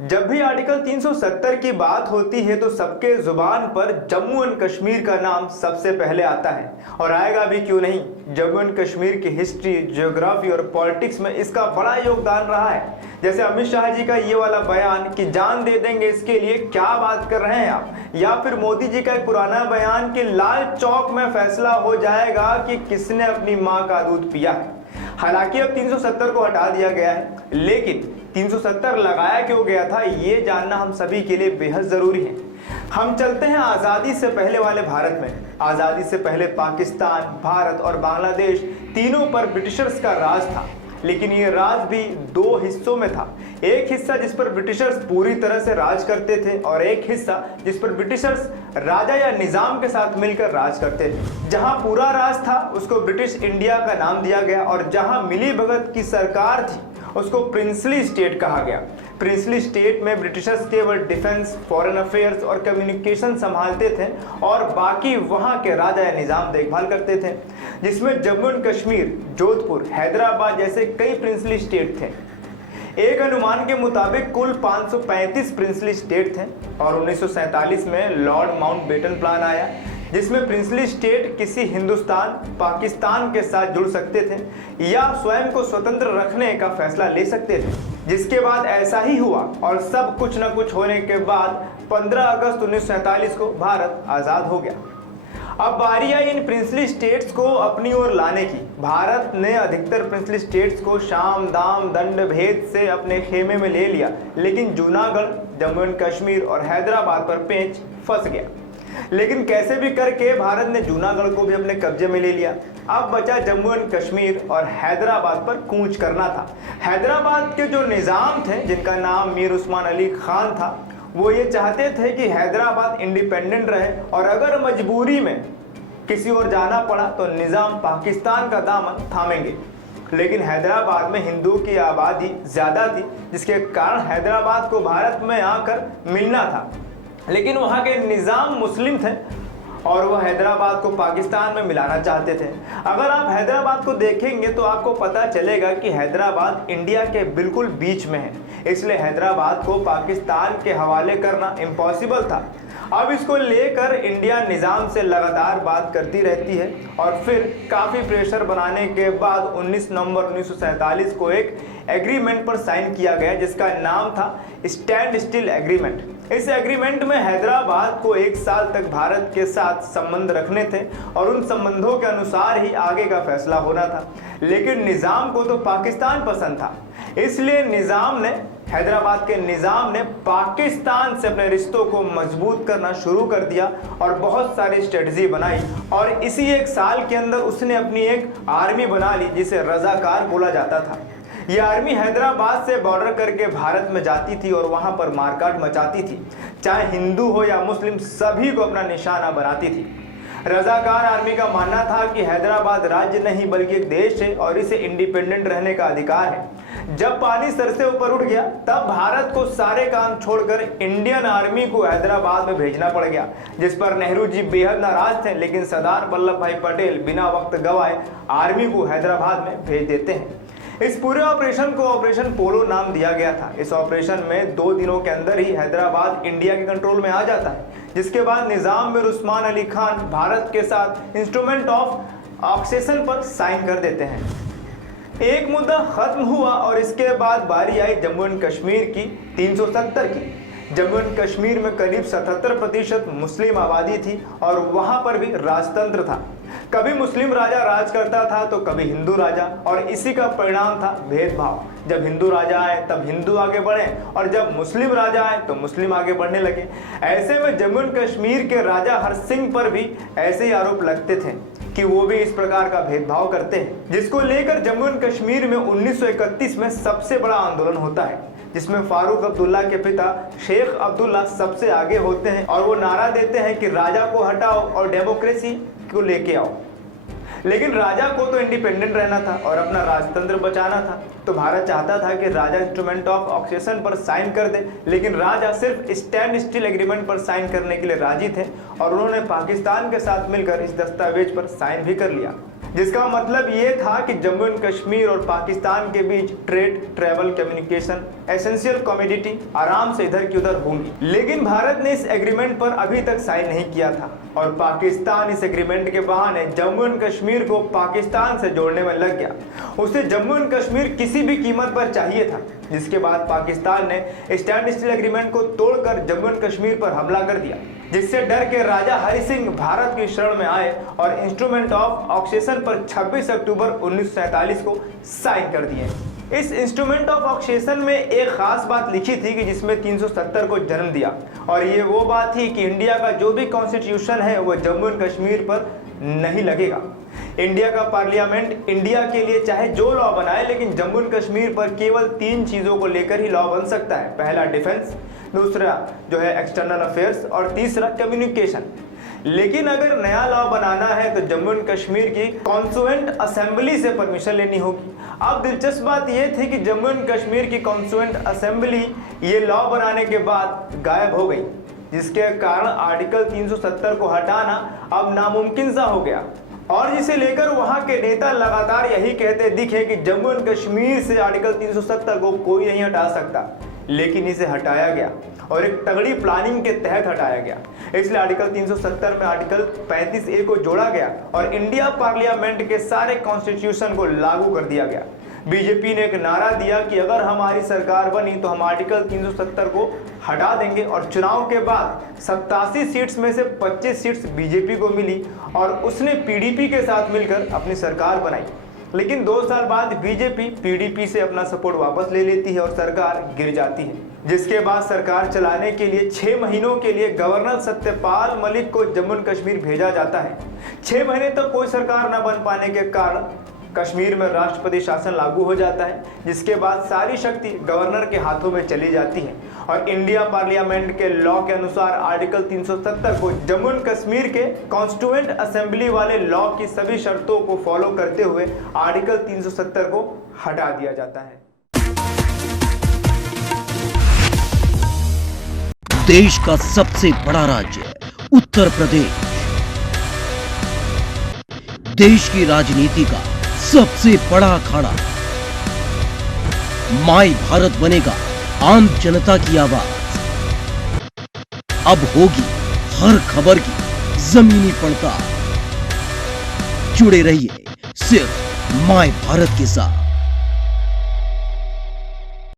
जब भी आर्टिकल 370 की बात होती है तो सबके जुबान पर जम्मू एंड कश्मीर का नाम सबसे पहले आता है और आएगा भी क्यों नहीं। जम्मू एंड कश्मीर की हिस्ट्री, ज्योग्राफी और पॉलिटिक्स में इसका बड़ा योगदान रहा है। जैसे अमित शाह जी का ये वाला बयान कि जान दे देंगे इसके लिए, क्या बात कर रहे हैं आप। या फिर मोदी जी का एक पुराना बयान कि लाल चौक में फैसला हो जाएगा कि किसने अपनी माँ का दूध पिया है। हालांकि अब 370 को हटा दिया गया है, लेकिन 370 लगाया क्यों गया था ये जानना हम सभी के लिए बेहद जरूरी है। हम चलते हैं आज़ादी से पहले वाले भारत में। आज़ादी से पहले पाकिस्तान, भारत और बांग्लादेश तीनों पर ब्रिटिशर्स का राज था, लेकिन ये राज भी दो हिस्सों में था। एक हिस्सा जिस पर ब्रिटिशर्स पूरी तरह से राज करते थे और एक हिस्सा जिस पर ब्रिटिशर्स राजा या निजाम के साथ मिलकर राज करते थे। जहां पूरा राज था उसको ब्रिटिश इंडिया का नाम दिया गया और जहां मिली भगत की सरकार थी उसको प्रिंसली स्टेट कहा गया। प्रिंसली स्टेट में ब्रिटिशर्स केवल डिफेंस, फॉरेन अफेयर्स और कम्युनिकेशन संभालते थे और बाकी वहां के राजा या निजाम देखभाल करते थे, जिसमें जम्मू एंड कश्मीर, जोधपुर, हैदराबाद जैसे कई प्रिंसली स्टेट थे। एक अनुमान के मुताबिक कुल 535 प्रिंसली स्टेट थे और 1947 में लॉर्ड माउंटबेटन प्लान आया, जिसमें प्रिंसली स्टेट किसी हिंदुस्तान, पाकिस्तान के साथ जुड़ सकते थे या स्वयं को स्वतंत्र रखने का फैसला ले सकते थे। जिसके बाद ऐसा ही हुआ और सब कुछ न कुछ होने के बाद 15 अगस्त 1947 को भारत आज़ाद हो गया। अब बारी आई इन प्रिंसली स्टेट्स को अपनी ओर लाने की। भारत ने अधिकतर प्रिंसली स्टेट्स को शाम, दाम, दंड भेद से अपने खेमे में ले लिया, लेकिन जूनागढ़, जम्मू एंड कश्मीर और हैदराबाद पर पेंच फंस गया। लेकिन कैसे भी करके भारत ने जूनागढ़ को भी अपने कब्जे में ले लिया। अब बचा जम्मू एंड कश्मीर और हैदराबाद पर कूच करना था। हैदराबाद के जो निज़ाम थे, जिनका नाम मीर उस्मान अली खान था, वो ये चाहते थे कि हैदराबाद इंडिपेंडेंट रहे और अगर मजबूरी में किसी और जाना पड़ा तो निज़ाम पाकिस्तान का दामन थामेंगे। लेकिन हैदराबाद में हिंदुओं की आबादी ज़्यादा थी, जिसके कारण हैदराबाद को भारत में आकर मिलना था, लेकिन वहाँ के निज़ाम मुस्लिम थे और वह हैदराबाद को पाकिस्तान में मिलाना चाहते थे। अगर आप हैदराबाद को देखेंगे तो आपको पता चलेगा कि हैदराबाद इंडिया के बिल्कुल बीच में है, इसलिए हैदराबाद को पाकिस्तान के हवाले करना इम्पॉसिबल था। अब इसको लेकर इंडिया निज़ाम से लगातार बात करती रहती है और फिर काफ़ी प्रेशर बनाने के बाद 19 नवंबर 1947 को एक एग्रीमेंट पर साइन किया गया, जिसका नाम था स्टैंड स्टिल एग्रीमेंट। इस एग्रीमेंट में हैदराबाद को 1 साल तक भारत के साथ संबंध रखने थे और उन संबंधों के अनुसार ही आगे का फैसला होना था। लेकिन निज़ाम को तो पाकिस्तान पसंद था, इसलिए हैदराबाद के निज़ाम ने पाकिस्तान से अपने रिश्तों को मजबूत करना शुरू कर दिया और बहुत सारी स्ट्रेटजी बनाई और इसी 1 साल के अंदर उसने अपनी एक आर्मी बना ली, जिसे रजाकार बोला जाता था। यह आर्मी हैदराबाद से बॉर्डर करके भारत में जाती थी और वहां पर मारकाट मचाती थी, चाहे हिंदू हो या मुस्लिम, सभी को अपना निशाना बनाती थी। रजाकार आर्मी का मानना था कि हैदराबाद राज्य नहीं बल्कि एक देश है और इसे इंडिपेंडेंट रहने का अधिकार है। जब पानी सर से ऊपर उठ गया तब भारत को सारे काम छोड़कर इंडियन आर्मी को हैदराबाद में भेजना पड़ गया, जिस पर नेहरू जी बेहद नाराज थे, लेकिन सरदार वल्लभ भाई पटेल बिना वक्त गवाए आर्मी को हैदराबाद में भेज देते हैं। इस पूरे ऑपरेशन को ऑपरेशन पोलो नाम दिया गया था। इस ऑपरेशन में 2 दिनों के अंदर ही हैदराबाद इंडिया के कंट्रोल में आ जाता है, जिसके बाद निज़ाम मीर उस्मान अली खान भारत के साथ इंस्ट्रूमेंट ऑफ ऑक्सेशन पर साइन कर देते हैं। एक मुद्दा खत्म हुआ और इसके बाद बारी आई जम्मू एंड कश्मीर की 370 की। जम्मू एंड कश्मीर में करीब 77% मुस्लिम आबादी थी और वहां पर भी राजतंत्र था। कभी मुस्लिम राजा राज करता था तो कभी हिंदू राजा, और इसी का परिणाम था भेदभाव। जब हिंदू राजा आए तब हिंदू आगे बढ़े और जब मुस्लिम राजा आए तो मुस्लिम आगे बढ़ने लगे। ऐसे में जम्मू एंड कश्मीर के राजा हर सिंह पर भी ऐसे ही आरोप लगते थे कि वो भी इस प्रकार का भेदभाव करते हैं, जिसको लेकर जम्मू एंड कश्मीर में 1931 में सबसे बड़ा आंदोलन होता है, जिसमें फारूक अब्दुल्ला के पिता शेख अब्दुल्ला सबसे आगे होते हैं और वो नारा देते हैं कि राजा को हटाओ और डेमोक्रेसी को लेके आओ। लेकिन राजा को तो इंडिपेंडेंट रहना था और अपना राजतंत्र बचाना था, तो भारत चाहता था कि राजा इंस्ट्रूमेंट ऑफ ऑक्सेशन पर साइन कर दे, लेकिन राजा सिर्फ स्टैंड स्टिल एग्रीमेंट पर साइन करने के लिए राजी थे और उन्होंने पाकिस्तान के साथ मिलकर इस दस्तावेज पर साइन भी कर लिया। जिसका मतलब ये था कि जम्मू एंड कश्मीर और पाकिस्तान के बीच trade, travel, communication, essential commodity आराम से इधर की उधर होंगी। लेकिन भारत ने इस एग्रीमेंट पर अभी तक साइन नहीं किया था और पाकिस्तान इस एग्रीमेंट के बहाने जम्मू एंड कश्मीर को पाकिस्तान से जोड़ने में लग गया। उसे जम्मू एंड कश्मीर किसी भी कीमत पर चाहिए था, जिसके बाद पाकिस्तान ने स्टैंड स्टिल एग्रीमेंट को तोड़कर जम्मू एंड कश्मीर पर हमला कर दिया, जिससे डर के राजा हरि सिंह भारत की शरण में आए और इंस्ट्रूमेंट ऑफ ऑक्सेशन पर 26 अक्टूबर 1947 को साइन कर दिए। इस इंस्ट्रूमेंट ऑफ ऑक्सेशन में एक खास बात लिखी थी कि जिसमें 370 को जन्म दिया, और ये वो बात थी कि इंडिया का जो भी कॉन्स्टिट्यूशन है वो जम्मू एंड कश्मीर पर नहीं लगेगा। इंडिया का पार्लियामेंट इंडिया के लिए चाहे जो लॉ बनाए, लेकिन जम्मू एंड कश्मीर पर केवल 3 चीजों को लेकर ही लॉ बन सकता है। पहला डिफेंस, दूसरा जो है एक्सटर्नल अफेयर्स और तीसरा कम्युनिकेशन। लेकिन अगर नया लॉ बनाना है तो जम्मू एंड कश्मीर की कॉन्स्टिट्यूएंट असेंबली से परमिशन लेनी होगी। अब दिलचस्प बात यह थी कि जम्मू एंड कश्मीर की कॉन्स्टिट्यूएंट असेंबली ये लॉ बनाने के बाद गायब हो गई, जिसके कारण आर्टिकल 370 को हटाना अब नामुमकिन सा हो गया, और जिसे लेकर वहां के नेता लगातार यही कहते दिखे कि जम्मू एंड कश्मीर से आर्टिकल 370 को कोई नहीं हटा सकता। लेकिन इसे हटाया गया और एक तगड़ी प्लानिंग के तहत हटाया गया। इसलिए आर्टिकल 370 में आर्टिकल 35A को जोड़ा गया और इंडिया पार्लियामेंट के सारे कॉन्स्टिट्यूशन को लागू कर दिया गया। बीजेपी ने एक नारा दिया कि अगर हमारी सरकार बनी तो हम आर्टिकल 370 को हटा देंगे, और चुनाव के बाद 87 सीट्स में से 25 सीट्स बीजेपी को मिली और उसने पीडीपी के साथ मिलकर अपनी सरकार बनाई। लेकिन 2 साल बाद बीजेपी पीडीपी से अपना सपोर्ट वापस ले लेती है और सरकार गिर जाती है, जिसके बाद सरकार चलाने के लिए 6 महीनों के लिए गवर्नर सत्यपाल मलिक को जम्मू एंड कश्मीर भेजा जाता है। 6 महीने तक कोई सरकार न बन पाने के कारण कश्मीर में राष्ट्रपति शासन लागू हो जाता है, जिसके बाद सारी शक्ति गवर्नर के हाथों में चली जाती है और इंडिया पार्लियामेंट के लॉ के अनुसार आर्टिकल 370 को जम्मू एंड कश्मीर के कॉन्स्टिट्यूएंट असेंबली वाले लॉ की सभी शर्तों को फॉलो करते हुए आर्टिकल 370 को हटा दिया जाता है। देश का सबसे बड़ा राज्य उत्तर प्रदेश, देश की राजनीति का सबसे बड़ा अखाड़ा, माई भारत बनेगा आम जनता की आवाज। अब होगी हर खबर की जमीनी पड़ताल। जुड़े रहिए सिर्फ माई भारत के साथ।